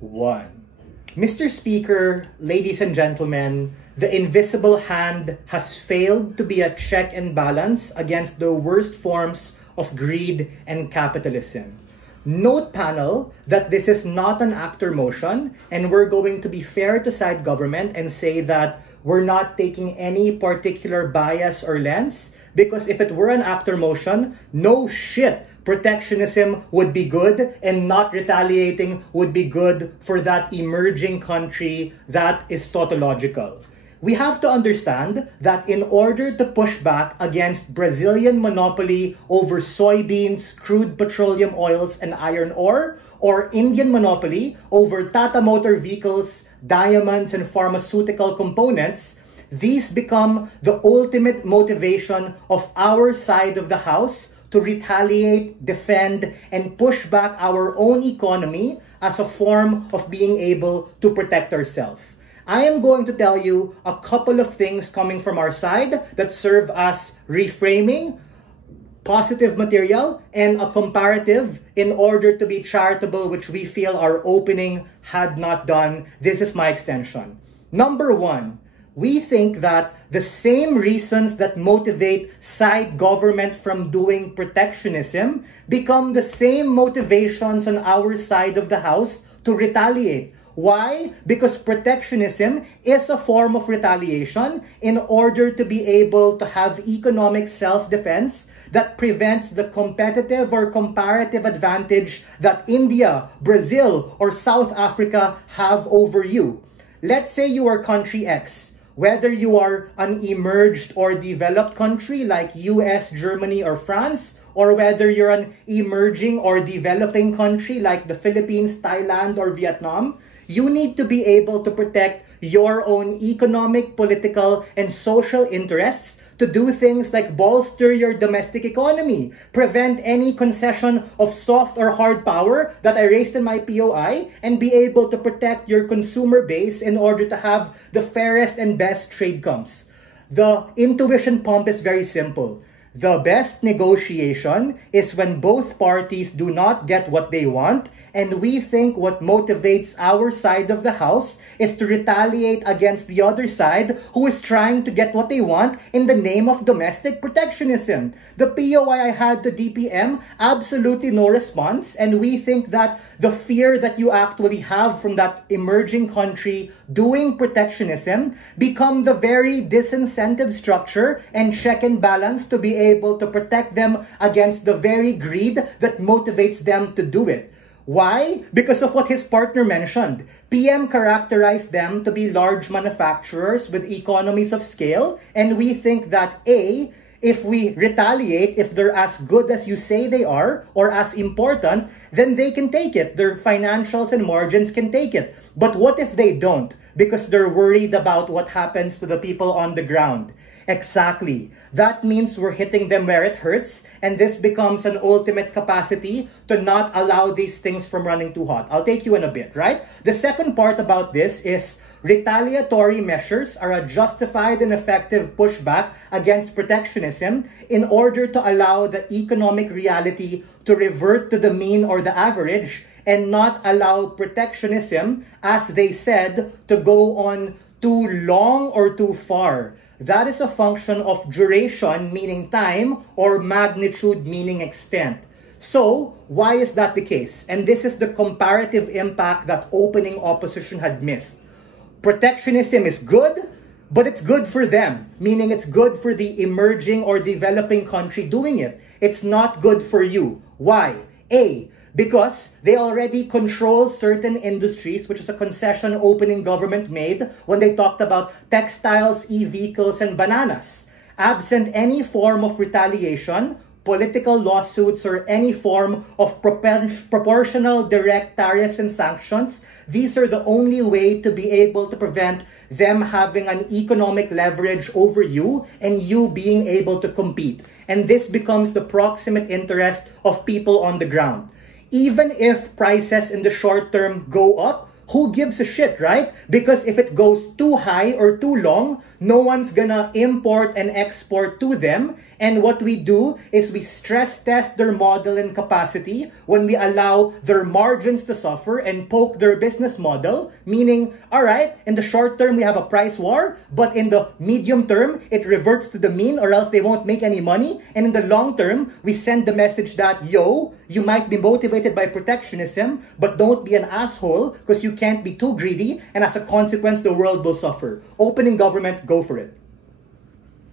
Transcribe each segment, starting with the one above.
1. Mr. Speaker, ladies and gentlemen, the invisible hand has failed to be a check and balance against the worst forms of greed and capitalism. Note, panel, that this is not an actor motion, and we're going to be fair to side government and say that we're not taking any particular bias or lens, because if it were an actor motion, no shit, protectionism would be good, and not retaliating would be good for that emerging country that is tautological. We have to understand that in order to push back against Brazilian monopoly over soybeans, crude petroleum oils, and iron ore, or Indian monopoly over Tata Motor vehicles, diamonds, and pharmaceutical components, these become the ultimate motivation of our side of the house to retaliate, defend, and push back our own economy as a form of being able to protect ourselves. I am going to tell you a couple of things coming from our side that serve as reframing, positive material, and a comparative in order to be charitable, which we feel our opening had not done. This is my extension. Number 1, we think that the same reasons that motivate side government from doing protectionism become the same motivations on our side of the house to retaliate. Why? Because protectionism is a form of retaliation in order to be able to have economic self-defense that prevents the competitive or comparative advantage that India, Brazil, or South Africa have over you. Let's say you are country X. Whether you are an emerged or developed country like US, Germany, or France, or whether you're an emerging or developing country like the Philippines, Thailand, or Vietnam, you need to be able to protect your own economic, political, and social interests to do things like bolster your domestic economy, prevent any concession of soft or hard power that I raised in my POI, and be able to protect your consumer base in order to have the fairest and best trade comes. The intuition pump is very simple. The best negotiation is when both parties do not get what they want, and we think what motivates our side of the house is to retaliate against the other side who is trying to get what they want in the name of domestic protectionism. The POI I had to DPM, absolutely no response, and we think that the fear that you actually have from that emerging country doing protectionism become the very disincentive structure and check and balance to be able to protect them against the very greed that motivates them to do it. Why? Because of what his partner mentioned. PM characterized them to be large manufacturers with economies of scale, and we think that A, if we retaliate, if they're as good as you say they are, or as important, then they can take it. Their financials and margins can take it. But what if they don't? Because they're worried about what happens to the people on the ground. Exactly. That means we're hitting them where it hurts, and this becomes an ultimate capacity to not allow these things from running too hot. I'll take you in a bit, right? The second part about this is retaliatory measures are a justified and effective pushback against protectionism in order to allow the economic reality to revert to the mean or the average and not allow protectionism, as they said, to go on too long or too far. That is a function of duration, meaning time, or magnitude, meaning extent. So, why is that the case? And this is the comparative impact that opening opposition had missed. Protectionism is good, but it's good for them, meaning it's good for the emerging or developing country doing it. It's not good for you. Why? A, because they already control certain industries, which is a concession opening government made when they talked about textiles, e-vehicles, and bananas. Absent any form of retaliation, political lawsuits, or any form of proportional direct tariffs and sanctions, these are the only way to be able to prevent them having an economic leverage over you and you being able to compete. And this becomes the proximate interest of people on the ground. Even if prices in the short term go up, who gives a shit, right? Because if it goes too high or too long, no one's gonna import and export to them. And what we do is we stress test their model and capacity when we allow their margins to suffer and poke their business model, meaning, all right, in the short term, we have a price war, but in the medium term, it reverts to the mean or else they won't make any money. And in the long term, we send the message that, yo, you might be motivated by protectionism, but don't be an asshole because you can't be too greedy. And as a consequence, the world will suffer. Opening government, go for it.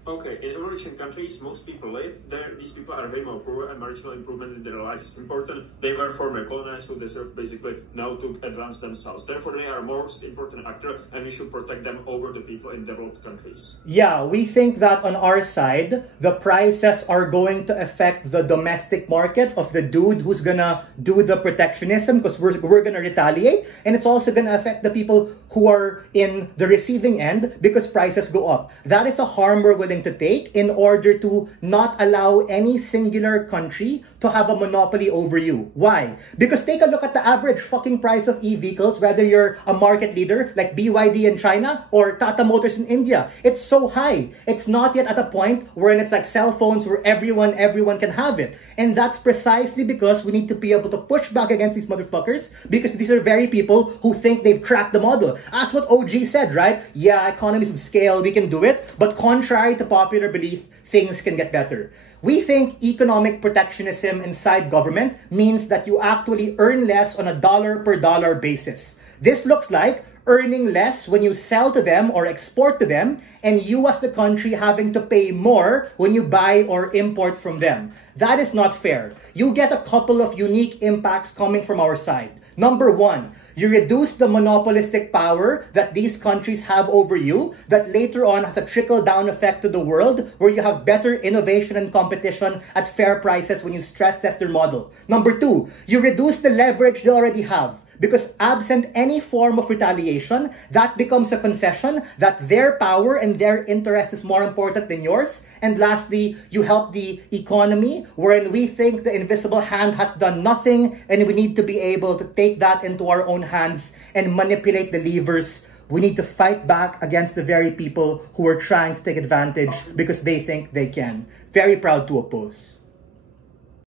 Okay, in origin countries, most people live there. These people are very more poor, and marginal improvement in their life is important. They were former colonized, who deserve basically now to advance themselves. Therefore, they are most important actor, and we should protect them over the people in developed countries. Yeah, we think that on our side, the prices are going to affect the domestic market of the dude who's gonna do the protectionism because we're gonna retaliate, and it's also gonna affect the people who are in the receiving end because prices go up. That is a harm we're willing to take in order to not allow any singular country to have a monopoly over you. Why? Because take a look at the average fucking price of e-vehicles, whether you're a market leader like BYD in China or Tata Motors in India. It's so high. It's not yet at a point wherein it's like cell phones where everyone can have it. And that's precisely because we need to be able to push back against these motherfuckers because these are very people who think they've cracked the model. That's what OG said, right? Yeah, economies of scale, we can do it. But contrary to popular belief, things can get better. We think economic protectionism inside government means that you actually earn less on a dollar per dollar basis. This looks like earning less when you sell to them or export to them, and you as the country having to pay more when you buy or import from them. That is not fair. You get a couple of unique impacts coming from our side. Number one, you reduce the monopolistic power that these countries have over you that later on has a trickle-down effect to the world where you have better innovation and competition at fair prices when you stress test their model. Number two, you reduce the leverage they already have. Because absent any form of retaliation, that becomes a concession that their power and their interest is more important than yours. And lastly, you help the economy, wherein we think the invisible hand has done nothing and we need to be able to take that into our own hands and manipulate the levers. We need to fight back against the very people who are trying to take advantage because they think they can. Very proud to oppose.